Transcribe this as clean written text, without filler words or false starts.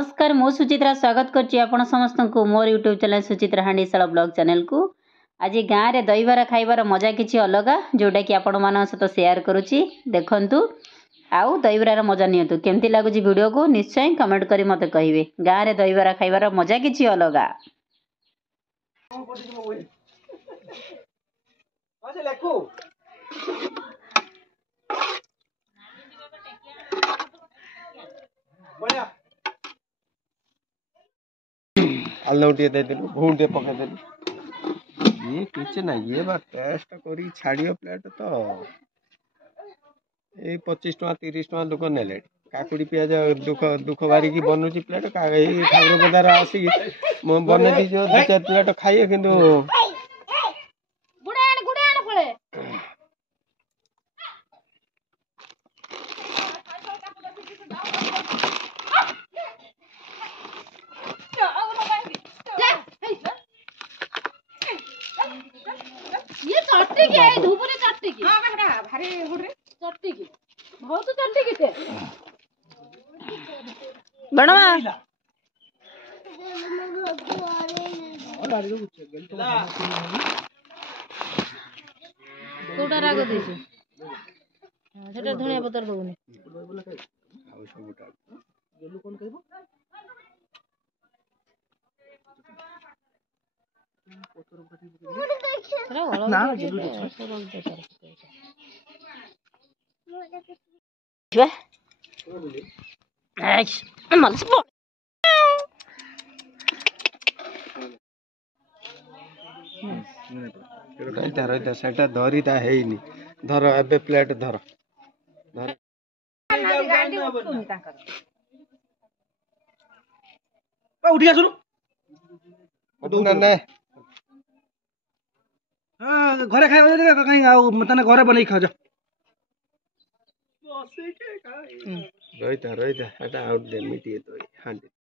नमस्कार मु सुचित्रा स्वागत कर समस्त को मोर YouTube channel Suchitra Handishala blog channel को आज गाँव में दहीबरा खाइबार मजा किसी अलग जोटा कि आपण मान सहित शेयर करुच्ची देखु आउ दहीबरार मजा नियंतु केमती लगुच वीडियो को निश्चय कमेंट करी मते कहिवे गाँव में दहीबरा खाइबार मजा किसी अलग। आलू टे दे देलु भून टे पके देलु ये किछ ना ये बा टेस्ट करी छाड़ियो प्लेट तो ए 25 टका 30 टका लोक नेले काकुड़ी प्याज दुख दुख बारी की बनुची प्लेट का ए ठाकुर बजार आसी बने दी जो 2-4 प्लेट खाइए किंतु गुड़ान पळे ये चट्टी की है धूपरे चट्टी की हां बेटा भारी गुडरे चट्टी की बहुत चट्टी की थे बनवा कोडा राग देसी हां सेटा धनिया पत्तर दउनी आउ सबटा गेलु कोन कहबो ना रहिता रहिता सेटा धरिता हेइनी धर एबे प्लेट धर धर उठिया सुनु ना ना हां घरे खाइ कहीं आउ तने घरे बनै खा जा रहिता रहिता एटा आउट दे मिटिए तो हांडी